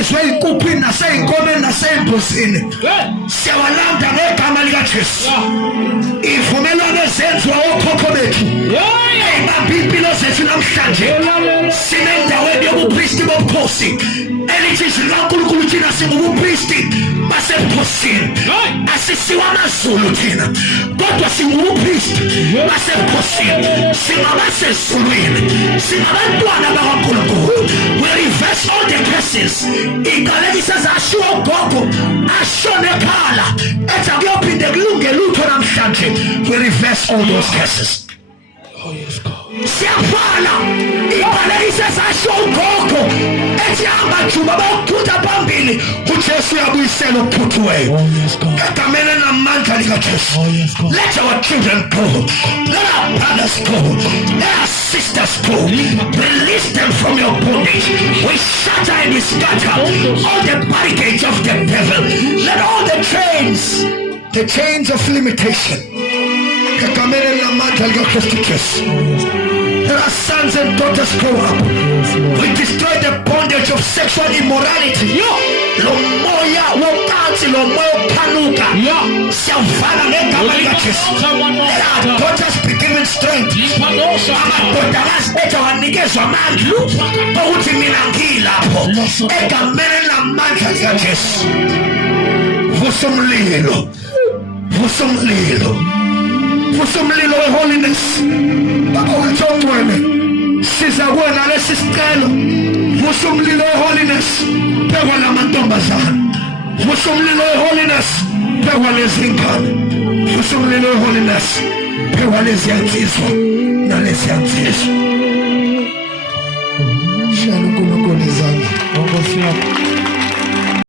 amabizwe ey'nkukhwini nasey'nkomeni nasey'mbuzini siyawalanda ngegama likaJesu. Iy'vumelwano ezenziwa okhokho bethu ey'bambe iy'mpilo zethu namhlanje sinendaweni yobupristi bobukhosi elithi izwi likaNkulunkulu thina singubupristi basebukhosini. Asisiwa amaZulu thina kodwa singubupristi basebukhosini, singabasezulwini, singabantwana bakaNkulunkulu. We reverse all the curses. Ingalekisa zashiwo ugogo ashone ekhala ethi akuyophinde kulunge lutho namhlanje. We reverse all those curses. Siyafana ingalekisa zashiwo ugogo ethi amajuba bayokuthutha phambili uJesu uyabuyisela okuphuthuweyo egameni namandla likaJesu. Let our children go, let our brothers go, let our sisters go. Release them from your bondage. We shatter and we scatter all the barricades of the devil. Let all the chains of limitation egameni namandla likaKristu Jesu. Let our sons and daughters grow up. We destroy the bondage of sexual immorality. Lo moya wokansi, lo moya ophanuka siyavala ngegama likaJesu. Let our daughters be given strength. Amadodakazi bethu awanikezwa amandla ukuthi mina ngilapho egameni namandla likaJesu. Vusa umlilo, vusa umlilo, vusa umlilo we-holiness. Baba wathi ongcwele siza kuwena lesi sicelo. Vusa umlilo we-holiness phekwa lamantombazane, vusa umlilo we-holiness phekwa lezingane, vusa umlilo we-holiness phekwa leziyansizwa naleziyansizwa.